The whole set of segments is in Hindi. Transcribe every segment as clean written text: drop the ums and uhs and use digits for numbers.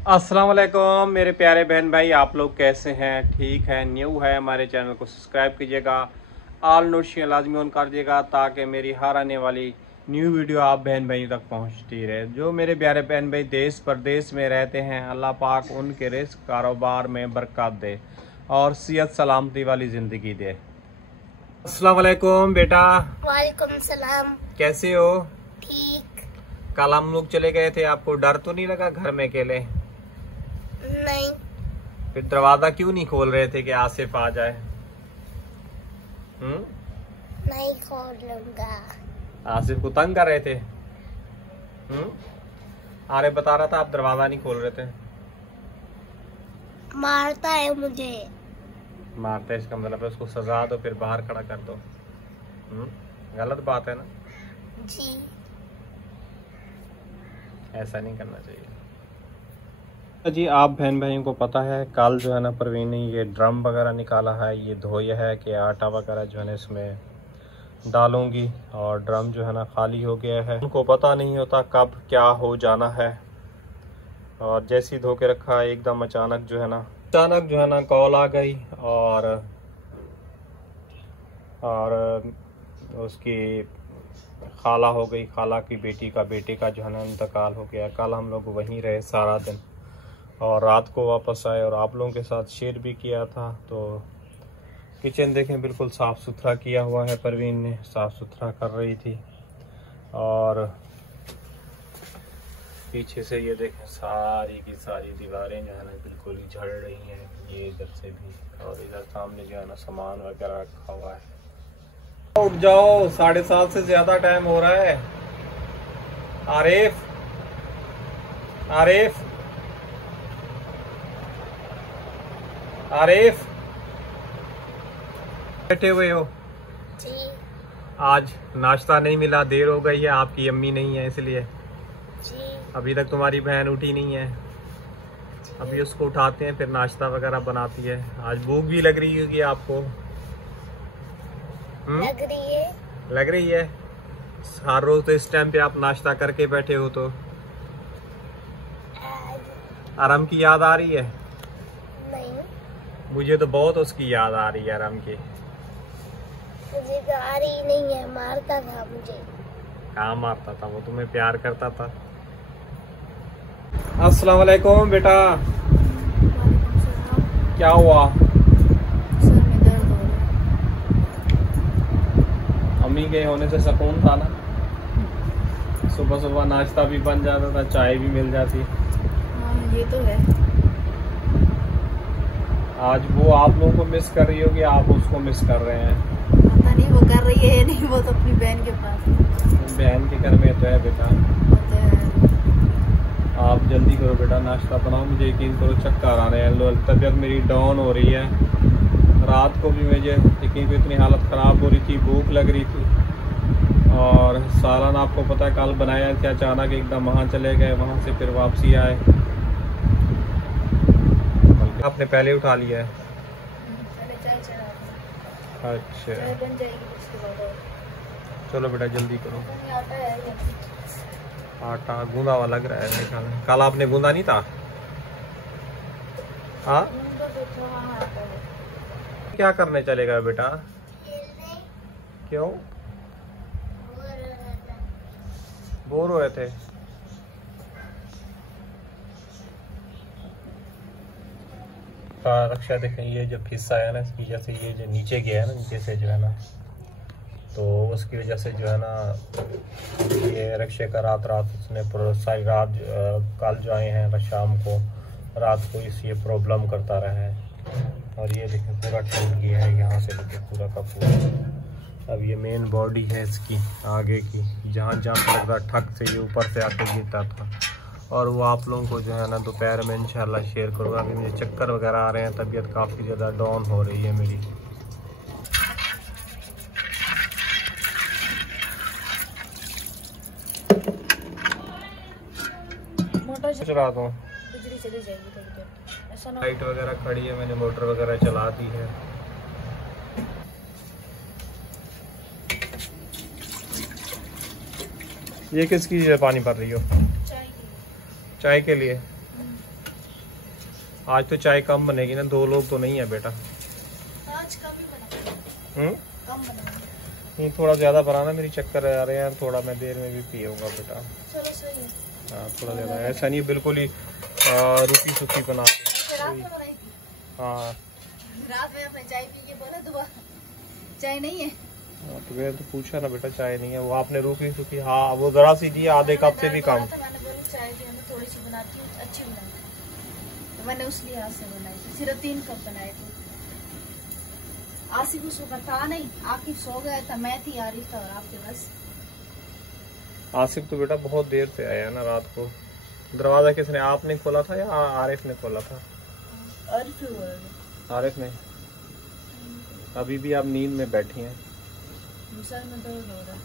अस्सलाम वालेकुम मेरे प्यारे बहन भाई, आप लोग कैसे हैं? ठीक है? न्यू है हमारे चैनल को सब्सक्राइब कीजिएगा, ऑल नोटिफिकेशन लाजमी ऑन कर दीजिएगा ताकि मेरी हर आने वाली न्यू वीडियो आप बहन भाइयों तक पहुंचती रहे। जो मेरे प्यारे बहन भाई देश प्रदेश में रहते हैं, अल्लाह पाक उनके रिस्क कारोबार में बरकत दे और सेहत सलामती वाली ज़िंदगी दे। अस्सलाम वालेकुम बेटा। वालेकुम सलाम। कैसे हो? ठीक। कल हम लोग चले गए थे, आपको डर तो नहीं लगा घर में अकेले? नहीं। फिर दरवाजा क्यों नहीं खोल रहे थे कि आसिफ आ जाए? नहीं खोलूंगा। आसिफ को तंग कर रहे थे। आरे बता रहा था आप दरवाजा नहीं खोल रहे थे। मारता है मुझे। मारते इसका मतलब है उसको सजा दो, फिर बाहर खड़ा कर दो। गलत बात है ना जी। ऐसा नहीं करना चाहिए जी। आप बहन भाइयों को पता है कल जो है ना परवीन ने ये ड्रम वगैरह निकाला है, ये धोया है कि आटा वगैरह जो है ना इसमें डालूंगी, और ड्रम जो है ना खाली हो गया है। उनको पता नहीं होता कब क्या हो जाना है, और जैसे ही धो के रखा एकदम अचानक जो है ना कॉल आ गई और उसकी खाला हो गई, खाला की बेटी का बेटे का जो है ना इंतकाल हो गया। कल हम लोग वहीं रहे सारा दिन और रात को वापस आए और आप लोगों के साथ शेयर भी किया था। तो किचन देखें बिल्कुल साफ़ सुथरा किया हुआ है, परवीन ने साफ़ सुथरा कर रही थी। और पीछे से ये देखें सारी की सारी दीवारें जो है ना बिल्कुल ही झड़ रही हैं, ये इधर से भी, और इधर सामने जो है ना सामान वगैरह रखा हुआ है। उठ जाओ, 7:30 से ज़्यादा टाइम हो रहा है। आरिफ आरिफ आरिफ, बैठे हुए हो? जी। आज नाश्ता नहीं मिला, देर हो गई है, आपकी अम्मी नहीं है इसलिए। जी। अभी तक तुम्हारी बहन उठी नहीं है, अभी उसको उठाते हैं फिर नाश्ता वगैरह बनाती है। आज भूख भी लग रही होगी आपको? लग रही है। लग रही है। हर रोज तो इस टाइम पे आप नाश्ता करके बैठे हो, तो आराम की याद आ रही है? नहीं। मुझे तो बहुत उसकी याद आ रही है आराम की। मुझे तो आ रही नहीं है, मारता था मुझे। कहाँ मारता था? वो तुम्हें प्यार करता था। अस्सलाम वालेकुम बेटा। क्या हुआ? सर में दर्द हो रहा है। अम्मी के होने से सुकून था ना, सुबह सुबह नाश्ता भी बन जाता था, चाय भी मिल जाती। हाँ ये तो है। आज वो आप लोगों को मिस कर रही होगी, आप उसको मिस कर रहे हैं। पता नहीं वो कर रही है नहीं, वो तो अपनी बहन के पास है। बहन के घर में तो है बेटा। आप जल्दी करो बेटा, नाश्ता बनाओ। मुझे यकीन करो चक्कर आ रहे हैं, तबीयत मेरी डाउन हो रही है। रात को भी मुझे यकीन को इतनी हालत ख़राब हो रही थी, भूख लग रही थी। और सालन आपको पता है कल बनाया था, अचानक एकदम वहाँ चले गए, वहाँ से फिर वापसी आए। आपने पहले उठा लिया है? अच्छा बन जाएगी उसके बाद। चलो बेटा जल्दी करो। आटा गूंदा हुआ लग रहा है मेरे ख्याल में। कल आपने गूंदा नहीं था? हाँ। क्या करने चलेगा बेटा? क्यों बोर हो रहे थे? रक्षा देखें, ये जो हिस्सा है ना इसकी वजह से, ये जो नीचे गया है ना, नीचे से जो है ना, तो उसकी वजह से जो है ना ये रक्षा का रात उसने सारी रात कल जो आए हैं शाम को, रात को ये प्रॉब्लम करता रहा है। और ये देखें पूरा टूट गया है यहाँ से लेके पूरा का पूरा। अब ये मेन बॉडी है इसकी आगे की, जहाँ जहाँ लग रहा ठक से ये ऊपर से आके गिरता था। और वो आप लोगों को जो है ना दोपहर में इंशाल्लाह शेयर करूँगा। अभी मुझे चक्कर वगैरह आ रहे हैं, तबीयत काफ़ी ज़्यादा डाउन हो रही है मेरी। चला दूँ? बिजली चली जाएगी तो ऐसा ना। लाइट वगैरह खड़ी है, मैंने मोटर वगैरह चला दी है। ये किसकी पानी भर रही हो? चाय के लिए। चाय के लिए? आज तो चाय कम बनेगी ना, 2 लोग तो नहीं है बेटा। आज कम ही बनाएंगे। कम बनाएंगे। नहीं थोड़ा ज्यादा बनाना, मेरी चक्कर आ रहे हैं थोड़ा, मैं देर में भी पीऊंगा बेटा। चलो सही है। हाँ थोड़ा ज्यादा, ऐसा नहीं बिल्कुल ही रूखी सूखी बना। रात में बनाई थी। हाँ रात में आपने चाय पी के बोला दोबारा चाय नहीं है। तो मैंने तो पूछा ना बेटा चाय नहीं है, वो आपने रूखी सूखी, हाँ वो जरा सी दी, आधे कप से भी कम। मैंने बोला चाय भी मैं थोड़ी सी बनाती हूँ, अच्छी बनाती हूँ, तो मैंने उस लिहाज से बनाई थी। सिर्फ 3 कप बनाए थे। आसिफ उसको था नहीं, आकिफ सो गया था, मैं थी, आरिफ था और आपके बस। आसिफ तो बेटा बहुत देर से आया ना रात को। दरवाजा किसने, आपने खोला था या आरिफ ने खोला था? आरिफ ने। अभी भी आप नींद में बैठी हैं? सर में दर्द हो रहा है।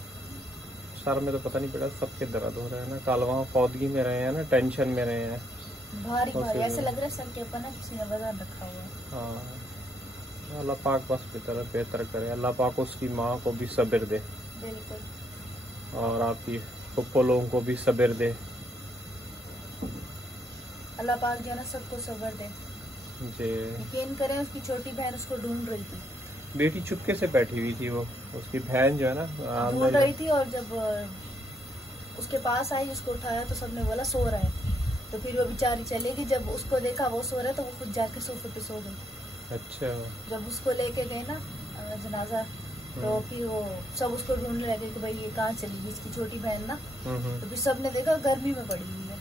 सर में तो पता नहीं बेटा, सबके दर्द हो रहा है ना, कल वहाँ पौधगी में रहे हैं ना, टेंशन में रहे हैं, भारी भारी ऐसे लग रहा है सर के ऊपर ना किसी ने वजन रखा हुआ है। हाँ अल्लाह पाक बस बेहतर करे, अल्लाह पाक उसकी माँ को भी सब्र दे। बिल्कुल। और आपकी पप्पो लोगों को भी सब्र दे। अल्लाह पाक जो है ना सबको सब्र दे जी। यकीन करें, उसकी छोटी बहन उसको ढूंढ रही थी। बेटी चुपके से बैठी हुई थी, वो उसकी बहन जो है ना ढूंढ रही थी, और जब उसके पास आई उसको उठाया तो सबने बोला सो रहा है, तो फिर वो बेचारी चली गई। जब उसको देखा वो सो रहा है तो वो खुद जाके सोफे पे सो गई। अच्छा। जब उसको लेके गए ना जनाजा, तो फिर वो सब उसको ढूंढने लगे कि भाई ये कहाँ चली गई, इसकी छोटी बहन ना। तो फिर सबने देखा गर्मी में पड़ी हुई है,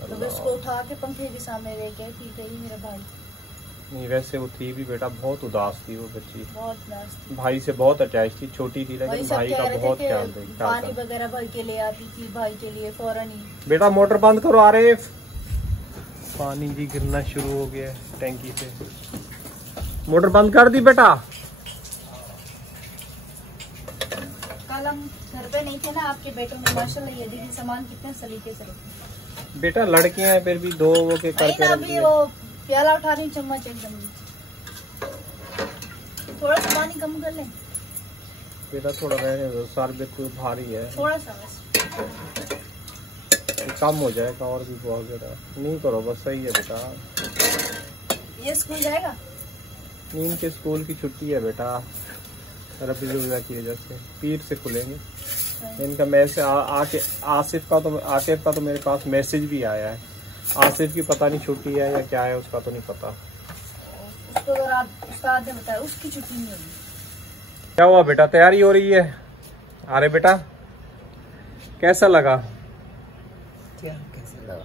तो फिर उसको उठा के पंखे के सामने लेके फिर गई मेरा भाई। नहीं वैसे वो थी भी बेटा, बहुत उदास थी वो बच्ची, बहुत उदास थी, भाई से बहुत अटैच थी, छोटी थी लेकिन भाई का बहुत ख्याल रही। पानी वगैरह भर के ले आती थी भाई के लिए फौरन ही। बेटा मोटर बंद करो आरिफ, पानी भी गिरना शुरू हो गया है टैंकी से। मोटर बंद कर दी बेटा। कल हम घर पे नहीं थे ना, आपके बेटों में माशाल्लाह ये दीदी सामान कितने सलीके से रखे। बेटा लड़के हैं फिर भी 2 वो के करके रख दिए। वो प्याला उठा रही चम्मच एकदम, थोड़ा सा पानी कम कर लें बेटा, थोड़ा रहने दो, सर बिल्कुल भारी है, थोड़ा सा बस कम हो जाएगा और भी बहुत ज्यादा नहीं करो, बस सही है बेटा। ये स्कूल जाएगा? नींद के स्कूल की छुट्टी है बेटा, रबीउल की वजह से, पीर से खुलेंगे इनका। मैसेज आके आसिफ का तो मेरे पास मैसेज भी आया है। आसिफ की पता नहीं छुट्टी है या क्या है, उसका तो नहीं पता। उसको उस्ताद ने बताया उसकी छुट्टी नहीं होगी। क्या हुआ बेटा, तैयारी हो रही है? अरे बेटा कैसा लगा? क्या कैसा लगा?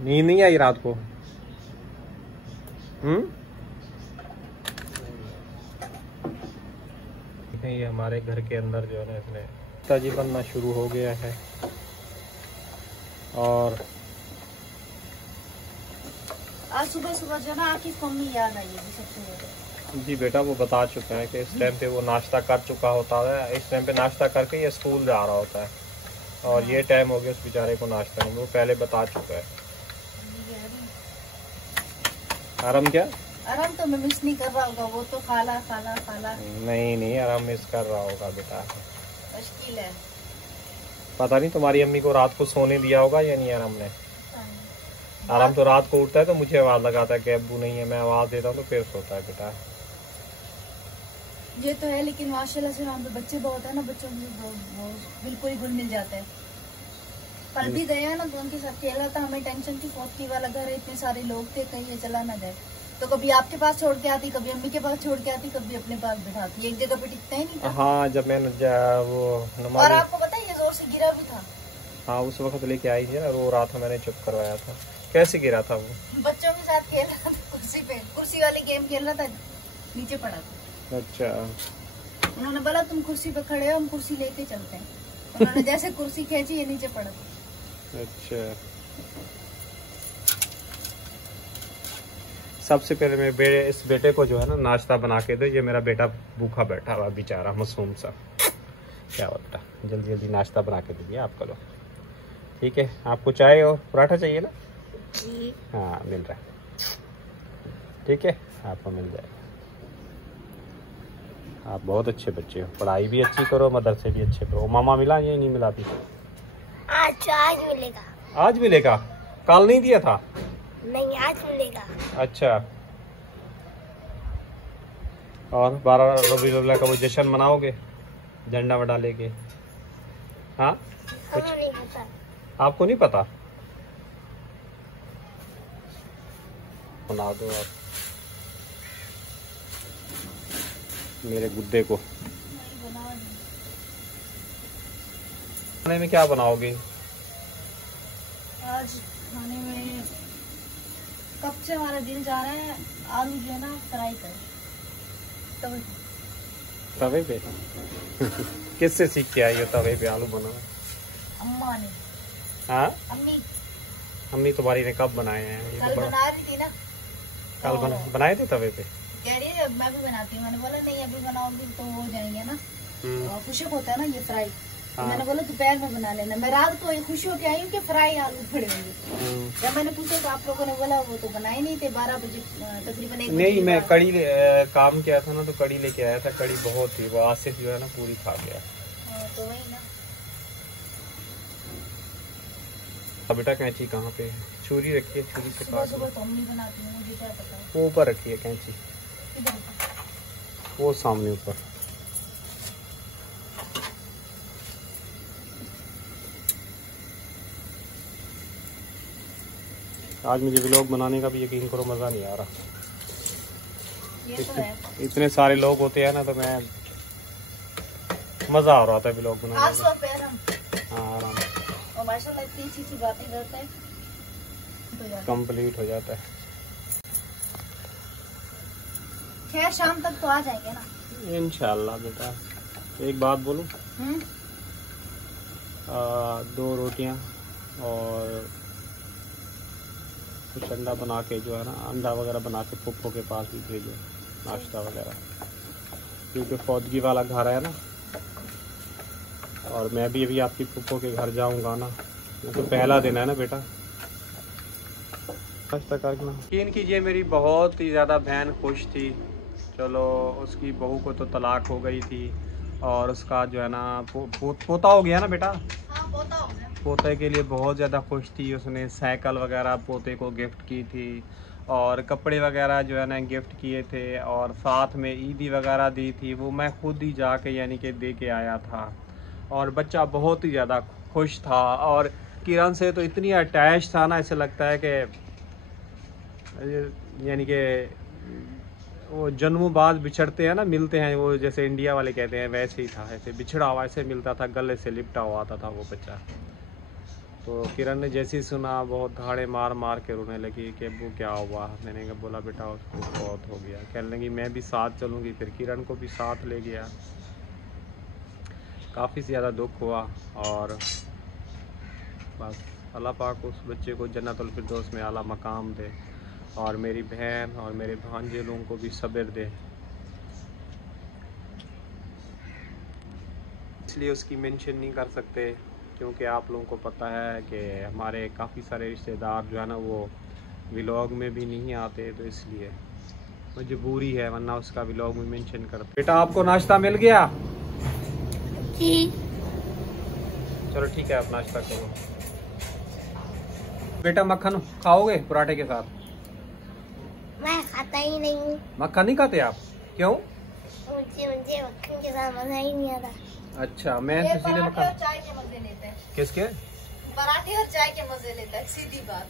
नींद नहीं आई रात को? ये हमारे घर के अंदर जो है ना, इसने ताजी बनना शुरू हो गया है। और आज सुबह सुबह जो ना आके मम्मी याद आई है सबसे ज्यादा। जी बेटा वो बता चुके हैं कि इस टाइम पे वो नाश्ता कर चुका होता है, इस टाइम पे नाश्ता करके ये स्कूल जा रहा होता है, और ये टाइम हो गया उस बेचारे को नाश्ता नहीं, वो पहले बता चुका है। आराम क्या? आराम तो मैं मिस नहीं कर रहा होगा, वो तो खाला खाला खाला। नहीं आराम मिस कर रहा होगा बेटा, मुश्किल है। पता नहीं तुम्हारी अम्मी को रात को सोने दिया होगा या नहीं आराम ने? आराम तो रात को उठता है तो मुझे आवाज लगाता है कि अब्बू नहीं है, मैं आवाज देता हूँ तो फिर सोता है बेटा। ये तो है, लेकिन माशाल्लाह से वहाँ पे बच्चे बहुत है ना, बच्चों को बिल्कुल ही घुल मिल जाता है। कल भी गया ना तो उनके साथ खेला था, हमें टेंशन थी, फौतकी वाला घर है, इतने सारे लोग थे, कहीं ये चला ना जाए, तो कभी आपके पास छोड़ के आती, कभी अम्मी के पास छोड़ के आती, कभी अपने पास बिठाती, एक जगह पे टिकता ही नहीं था। हाँ जब मैंने वो नमाज, और आपको पता है ये जोर से गिरा भी था। हाँ उस वक्त लेके आई थी ना, रो रहा था, मैंने चुप करवाया था। कैसे गिरा था वो? बच्चों के साथ खेल रहा था कुर्सी पे, कुर्सी वाली गेम खेल रहा था, नीचे पड़ा था। अच्छा। उन्होंने बोला तुम कुर्सी पे खड़े हो, हम कुर्सी लेके चलते हैं। उन्होंने जैसे कुर्सी खींची ये नीचे पड़ा था। अच्छा। सबसे पहले मैं इस बेटे को जो है ना नाश्ता बना के दो, ये मेरा बेटा भूखा बैठा हुआ बेचारा मासूम सा। क्या हुआ बेटा, जल्दी जल्दी नाश्ता बना के दीजिए आप, करो ठीक है। आपको चाय और पराठा चाहिए ना? जी हाँ मिल रहा है, ठीक है आपको मिल जाएगा। आप बहुत अच्छे बच्चे हो, पढ़ाई भी अच्छी करो, मदरसे भी अच्छे करो। मामा मिला या नहीं मिला? भी आज मिलेगा। आज मिलेगा, कल नहीं दिया था? नहीं, आज मिलेगा। अच्छा, और 12 रबीउल अव्वल का वो जश्न मनाओगे झंडा वडा लेके? हाँ, कुछ नहीं पता। आपको नहीं पता? बना दो आप मेरे गुद्दे को। खाने में क्या बनाओगे आज? खाने में कब से हमारा दिल जा रहा है आलू जो है ना फ्राई कर तवे पे। किससे सीख के आई हो तवे पे आलू बनाना? अम्मा ने। हाँ, अम्मी तुम्हारी ने कब बनाए हैं? ये कल तो बना रही थी ना। कल बनाए थे तवे पे? कह रही है मैं भी बनाती हूँ। मैंने बोला नहीं अभी बनाओगी तो हो जाएंगे ना, खुशक होता है ना ये फ्राई। तो मैंने बोला दोपहर में बना लेना। मैं रात को खुशी होके आई हूँ कि फ्राई आलू पड़े होंगे। जब मैंने पूछा तो आप लोगों ने बोला वो तो बनाए नहीं थे। 12 बजे तकरीबन 1 बजे। नहीं, मैं कड़ी काम किया था ना, तो कड़ी लेके आया था। कड़ी बहुत थी, वो आसिफ जो है ना पूरी खा गया। तो वही ना। बेटा कैंची कहाँ पे है? छुरी रखी है, छुरी से काट। सुबह तो अम्मी बनाती हूँ, मुझे क्या पता। वो ऊपर रखी है कैंची, वो सामने ऊपर। आज मुझे व्लॉग बनाने का भी यकीन करो मज़ा नहीं आ रहा। ये तो है। इतने सारे लोग होते हैं ना, तो मैं मज़ा आ रहा था व्लॉग बनाने का। हाँ, आराम और माशाल्लाह इतनी अच्छी बातें करते हैं कंप्लीट हो जाता है। खैर शाम तक तो आ जाएंगे ना इंशाल्लाह। बेटा एक बात बोलूं? 2 रोटियां और कुछ अंडा बना के जो है ना, अंडा वगैरह बना के पुप्पो के पास भी भेजो, नाश्ता वगैरह, क्योंकि फौदगी वाला घर है ना। और मैं भी अभी आपकी पुप्पो के घर जाऊंगा ना, तो पहला दिन है ना बेटा। नाश्ता करना। यकीन कीजिए मेरी बहुत ही ज़्यादा बहन खुश थी। चलो उसकी बहू को तो तलाक हो गई थी और उसका जो है ना पोता हो गया ना बेटा। हाँ, पोता हो गया। पोते के लिए बहुत ज़्यादा खुश थी। उसने साइकिल वगैरह पोते को गिफ्ट की थी और कपड़े वगैरह जो है ना गिफ्ट किए थे और साथ में ईदी वगैरह दी थी। वो मैं खुद ही जाके यानी कि दे के आया था और बच्चा बहुत ही ज़्यादा खुश था। और किरण से तो इतनी अटैच था ना, ऐसे लगता है कि यानी कि वो जन्मों बाद बिछड़ते हैं ना, मिलते हैं, वो जैसे इंडिया वाले कहते हैं वैसे ही था। ऐसे बिछड़ा हुआ ऐसे मिलता था, गले से लिपटा हुआ आता था वो बच्चा। तो किरण ने जैसे ही सुना बहुत धाड़े मार मार के रोने लगी कि अब्बू क्या हुआ। मैंने कहा बोला बेटा उसको बहुत हो गया। कहने लगी मैं भी साथ चलूँगी। फिर किरण को भी साथ ले गया। काफ़ी ज़्यादा दुख हुआ और बस अल्लाह पाक उस बच्चे को जन्नतुल फिरदौस में आला मकाम दे और मेरी बहन और मेरे भांजे लोगों को भी सब्र दे। इसलिए उसकी मेंशन नहीं कर सकते क्योंकि आप लोगों को पता है कि हमारे काफ़ी सारे रिश्तेदार जो है ना वो व्लॉग में भी नहीं आते, तो इसलिए मजबूरी है, वरना उसका व्लॉग में मेंशन करते। बेटा आपको नाश्ता मिल गया? चलो ठीक है, आप नाश्ता करो। बेटा मक्खन खाओगे पराठे के साथ? मैं खाता ही नहीं हूँ। मक्खन नहीं खाते आप? क्यों? मुझे मक्खन के साथ मजा ही नहीं आता। अच्छा, मैं इसीलिए मक्खन। चाय के मजे लेते हैं। किसके? पराठे और चाय के मजे लेते हैं, सीधी बात।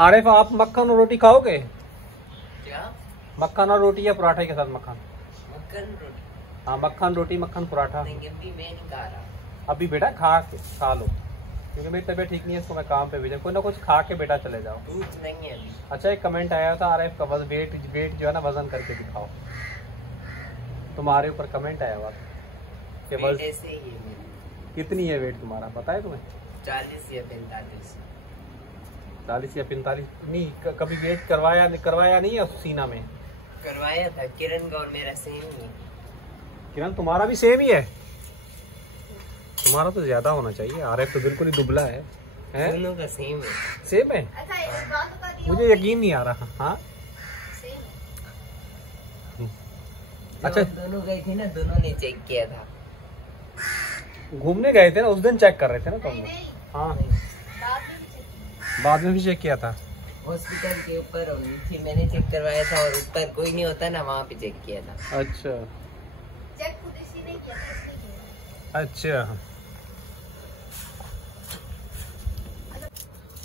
आरिफ आप मक्खन और रोटी खाओगे? क्या? मक्खन और रोटी या पराठे के साथ मक्खन? मक्खन रोटी। हाँ, मक्खन रोटी मक्खन पराठा। नहीं, अभी मैं नहीं खा रहा। अभी बेटा खा लो, क्योंकि मेरी तबीयत ठीक नहीं है, इसको मैं काम पे भेजा। कोई ना कुछ खा के बेटा चले जाओ। भूख नहीं है अभी। अच्छा, एक कमेंट आया था आरिफ का वेट जो है ना वजन करके दिखाओ। तुम्हारे ऊपर कमेंट आया हुआ कि ऐसे ही है मेरी। कितनी है वेट तुम्हारा, पता है तुम्हें? 40 या 45। 40 या 45? नहीं, कभी वेट करवाया नहीं है सीना में? करवाया था। किरण का और मेरा सेम ही है। किरण तुम्हारा भी सेम ही है? तुम्हारा तो ज्यादा होना चाहिए। आरिफ तो बिल्कुल ही दुबला है। दोनों का सेम है। सेम है? मुझे यकीन नहीं आ रहा। हाँ अच्छा, दोनों गए थे ना, दोनों ने चेक किया था। घूमने गए थे ना उस दिन, चेक कर रहे थे ना तुम लोग? हाँ, बाद में भी चेक किया था। हॉस्पिटल के ऊपर और नीचे मैंने चेक करवाया था, और ऊपर कोई नहीं होता ना, वहाँ पे चेक किया था। अच्छा चेक खुद इसी ने किया था, इसने किया था।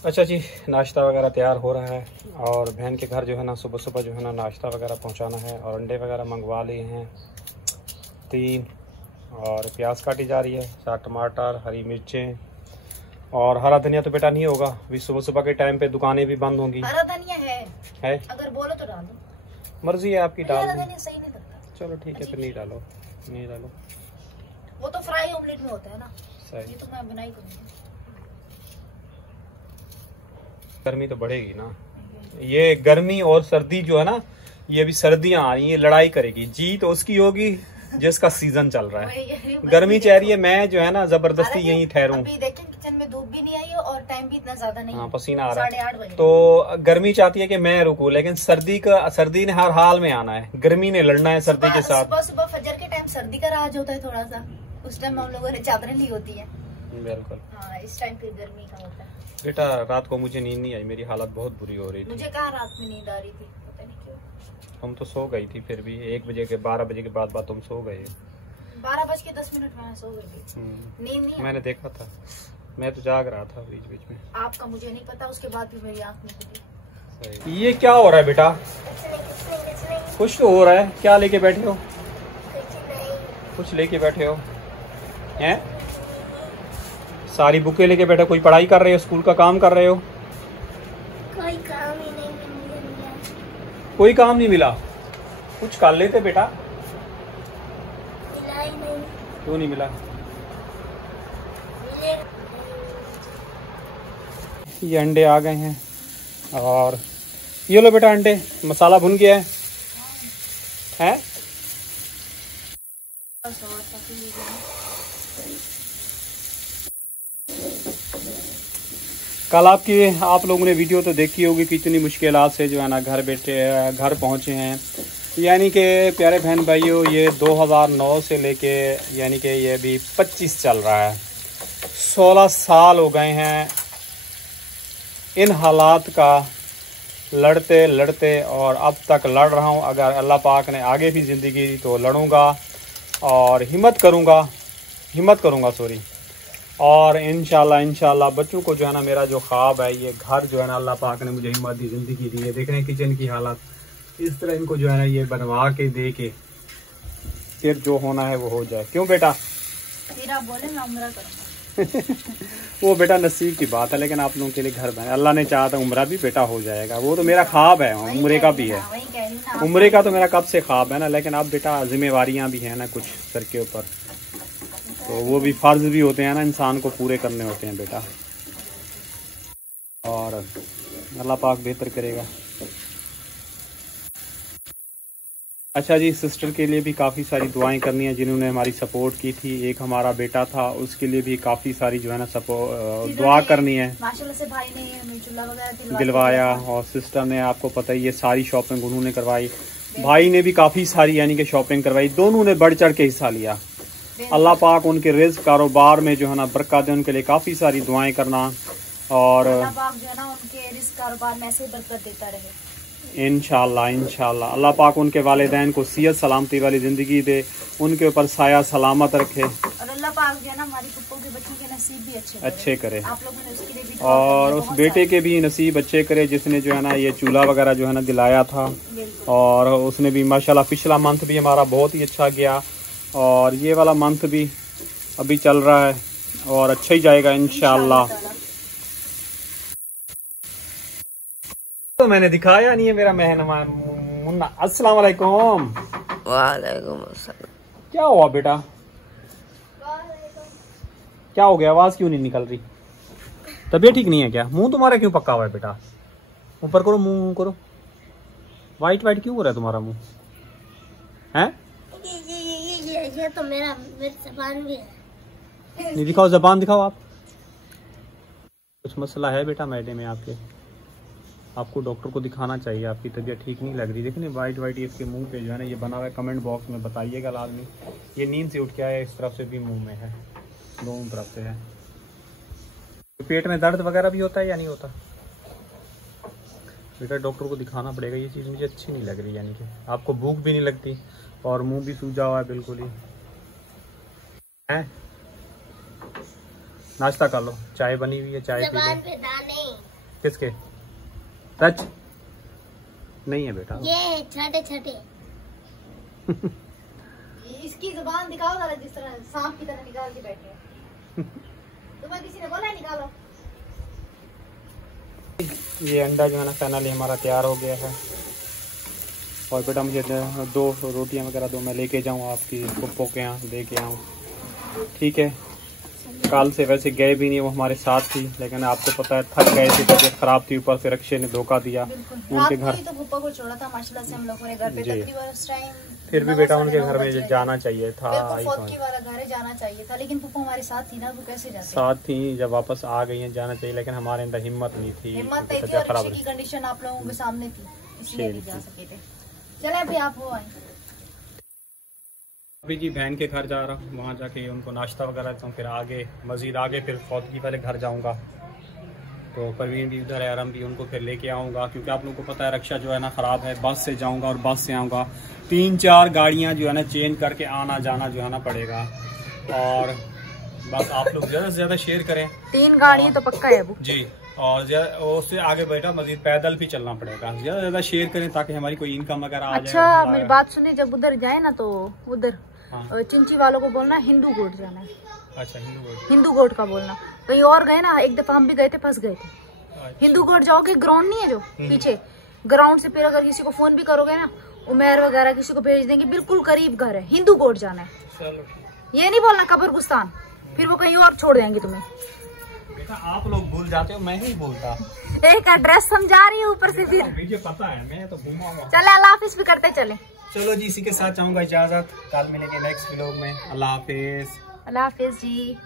अच्छा जी, नाश्ता वगैरह तैयार हो रहा है और बहन के घर जो है ना सुबह सुबह जो है ना नाश्ता वगैरह पहुंचाना है, और अंडे वगैरह मंगवा लिए हैं 3, और प्याज काटी जा रही है, 4 टमाटर, हरी मिर्चें और हरा धनिया तो बेटा नहीं होगा, अभी सुबह सुबह के टाइम पे दुकानें भी बंद होंगी। हरा धनिया है अगर बोलो तो डाल दो, मर्जी है आपकी, डाल हरा दो। धनिया सही नहीं लगता। चलो ठीक है, फिर नहीं डालो, नहीं डालो। वो तो फ्राई ऑमलेट में होता है ना, सही। ये तो मैं बनाई करूंगी। गर्मी तो बढ़ेगी ना, ये गर्मी और सर्दी जो है ना, ये अभी सर्दियां आ रही है, लड़ाई करेगी, जीत उसकी होगी जिसका सीजन चल रहा है। गर्मी चाह रही है मैं जो है ना जबरदस्ती यहीं ठहरूं। अभी देखें किचन में धूप भी नहीं आई है और टाइम भी इतना ज्यादा नहीं। हाँ, पसीना आ रहा है। 8:30 बजे। तो गर्मी चाहती है कि मैं रुकूं, लेकिन सर्दी ने हर हाल में आना है, गर्मी ने लड़ना है सर्दी के साथ। सुबह सुबह फजर के टाइम सर्दी का राज होता है थोड़ा सा, उस टाइम हम लोगों ने चादरें ली होती है। बिल्कुल। हाँ, इस टाइम फिर गर्मी का होता है। बेटा रात को मुझे नींद नहीं आई, मेरी हालत बहुत बुरी हो रही थी। मुझे कहाँ रात में नींद आ रही थी, पता नहीं क्यों। हम तो सो गई थी, फिर भी 1 बजे के 12 बजे के बाद तुम सो गए। 12:10 में सो गई थी, नींद नहीं। मैंने देखा था, मैं तो जाग रहा था बीच बीच में। आपका मुझे नहीं पता, उसके बाद भी मेरी आँख नहीं खुली। ये क्या हो रहा है बेटा? कुछ तो हो रहा है, क्या लेके बैठे हो? कुछ लेके बैठे हो हैं? सारी बुकें लेके बैठे, कोई पढ़ाई कर रहे हो, स्कूल का काम कर रहे हो? कोई काम ही नहीं मिला। कोई काम नहीं मिला? कुछ कर लेते बेटा। मिला ही नहीं। क्यों नहीं मिला? ये अंडे आ गए हैं, और ये लो बेटा अंडे, मसाला भुन गया है? कल आप लोगों ने वीडियो तो देखी होगी, कितनी मुश्किलात से जो है ना घर पहुंचे हैं। यानी कि प्यारे बहन भाइयों, ये 2009 से लेके यानी कि ये भी 25 चल रहा है, 16 साल हो गए हैं इन हालात का लड़ते लड़ते, और अब तक लड़ रहा हूँ। अगर अल्लाह पाक ने आगे भी ज़िंदगी दी तो लड़ूंगा और हिम्मत करूँगा और इंशाल्लाह बच्चों को जो है ना, मेरा जो ख्वाब है, ये घर जो है ना, अल्लाह पाक ने मुझे हिम्मत दी, ज़िंदगी दी है। देख रहे हैं किचन की हालत, इस तरह इनको जो है ना ये बनवा के दे के फिर जो होना है वो हो जाए। क्यों बेटा? फिर आप बोले मैं उम्रा करूंगा। वो बेटा नसीब की बात है, लेकिन आप लोगों के लिए घर बने, अल्लाह ने चाहा तो उम्रा भी बेटा हो जाएगा। वो तो मेरा ख्वाब है, उम्रे का भी है, उम्रे का तो मेरा कब से ख्वाब है ना। लेकिन अब बेटा जिम्मेवारियां भी हैं ना कुछ सर के ऊपर, तो वो भी फर्ज भी होते हैं ना, इंसान को पूरे करने होते हैं बेटा, और अल्लाह पाक बेहतर करेगा। अच्छा जी, सिस्टर के लिए भी काफ़ी सारी दुआएं करनी है जिन्होंने हमारी सपोर्ट की थी। एक हमारा बेटा था, उसके लिए भी काफ़ी सारी जो है ना दुआ करनी है। माशाल्लाह से भाई ने हमें चूल्हा वगैरह दिलवाया, और सिस्टर ने आपको पता ही ये सारी शॉपिंग उन्होंने करवाई। भाई ने भी काफ़ी सारी यानी कि शॉपिंग करवाई, दोनों ने बढ़ चढ़ के हिस्सा लिया। अल्लाह पाक उनके रिज़्क़ कारोबार में जो है ना बरकत दे, उनके लिए काफ़ी सारी दुआएं करना, और अल्लाह पाक जो है ना उनके रिज़्क़ कारोबार में ऐसे बरकत देता रहे इंशाल्लाह। अल्लाह पाक उनके वालिदैन को सेहत सलामती वाली ज़िंदगी दे, उनके ऊपर साया सलामत रखे, और अल्लाह पाक जो है ना हमारी पुप्पो के बच्चों के नसीब भी अच्छे करे। आप लोगों ने उसके लिए भी और उस बेटे के भी नसीब अच्छे करे जिसने जो है ना ये चूल्हा वगैरह जो है ना दिलाया था, और उसने भी माशाल्लाह पिछला मंथ भी हमारा बहुत ही अच्छा गया, और ये वाला मंथ भी अभी चल रहा है और अच्छा ही जाएगा इंशाल्लाह। तो मैंने दिखाया नहीं है मेरा मेहमान मुन्ना। अस्सलाम वालेकुम। वालेकुम अस्सलाम। क्या हुआ बेटा? क्या हो गया, आवाज क्यों नहीं निकल रही? तबीयत ठीक नहीं है क्या? मुंह तुम्हारा क्यों पक्का हुआ है बेटा? ऊपर करो, मुंह करो। वाइट क्यों हो रहा है तुम्हारा मुंह? हैं? ये तो मेरी ज़बान भी है। नहीं दिखाओ, जबान दिखाओ आप। कुछ मसला है बेटा मैडे में आपको डॉक्टर को दिखाना चाहिए, आपकी तबीयत ठीक नहीं लग रही। देखिए वाइट इसके मुंह पे जो है ना ये बना हुआ है। कमेंट बॉक्स में बताइएगा लाजमी। ये नींद से उठ के आया, इस तरफ से भी मुंह में है, दोनों तरफ से है। पेट में दर्द वगैरह भी होता है या नहीं होता? बेटा डॉक्टर को दिखाना पड़ेगा, ये चीज़ मुझे अच्छी नहीं लग रही। यानी कि आपको भूख भी नहीं लगती और मुंह भी सूजा हुआ है बिल्कुल ही है। नाश्ता कर लो, चाय बनी हुई है, चाय पी लो। किसके? सच नहीं है बेटा, ये छोटे छोटे इसकी जुबान दिखाओ जरा, जिस तरह सांप की तरह निकाल के बैठे हैं। तुम्हें किसी ने बोला निकालो। ये अंडा जो है ना फाइनली हमारा तैयार हो गया है। और बेटा मुझे 2 रोटियां वगैरह दो, मैं लेके जाऊँ आपकी पप्पो के यहाँ दे के आऊँ, ठीक है। कल से वैसे गए भी नहीं, वो हमारे साथ थी, लेकिन आपको पता है थक गए थे, तबीयत खराब थी, ऊपर से रक्षे ने धोखा दिया उनके घर। तो पप्पा को छोड़ा था माशाल्लाह से हम लोग पूरे घर पे तकरीबन उस टाइम। फिर भी बेटा उनके घर में जाना चाहिए था, फौतगी वाला घर है, जाना चाहिए था, लेकिन पप्पा हमारे साथ थी ना, वो कैसे जाते? साथ थी, जब वापस आ गई हैं जाना चाहिए, लेकिन हमारे अंदर हिम्मत नहीं थी। हिम्मत नहीं थी और रक्षे की कंडीशन आप लोगों के सामने थी, इसलिए नहीं जा सके थे। चले अभी आप हो आए। अभी जी बहन के घर जा रहा हूँ, वहाँ जाके उनको नाश्ता वगैरह देता हूँ, फिर आगे मज़ीद आगे फिर फौतगी वाले घर जाऊँगा। तो परवीन भी उधर है, आराम भी, उनको फिर लेके आऊँगा, क्योंकि आप लोगों को पता है रक्षा जो है ना ख़राब है। बस से जाऊँगा और बस से आऊँगा, 3-4 गाड़ियाँ जो है ना चेंज करके आना जाना जो है ना पड़ेगा। और बस आप लोग ज़्यादा से ज़्यादा शेयर करें। 3 गाड़ियाँ तो पक्का है जी, और उससे आगे बेटा मजीद पैदल भी चलना पड़ेगा। ज़्यादा से ज़्यादा शेयर करें ताकि हमारी कोई इनकम वगैरह आ जाए। अच्छा मेरी बात सुनिए, जब उधर जाए ना तो उधर चिंची वालों को बोलना हिंदू गोट जाना है। अच्छा हिंदू गोट का बोलना। कहीं और गए ना, एक दफा हम भी गए थे, फंस गए थे। अच्छा। हिंदू गोट जाओगे, ग्राउंड नहीं है जो पीछे, ग्राउंड से फिर अगर किसी को फोन भी करोगे ना, उमेर वगैरह किसी को भेज देंगे, बिल्कुल करीब घर है, हिंदू गोट जाना है। चलो ये नहीं बोलना कब्रगुस्तान, फिर वो कहीं और छोड़ देंगे तुम्हें। बेटा आप लोग भूल जाते हो, मैं नहीं भूलता। एक एड्रेस समझा रही है ऊपर से, फिर मुझे पता है, मैं तो घूमा हुआ। चले अल्लाह हाफिज भी करते चले। चलो जी, इसी के साथ चाहूंगा इजाजत, कल मिलेंगे नेक्स्ट व्लॉग में। अल्लाह हाफिज। अल्लाह हाफिज जी।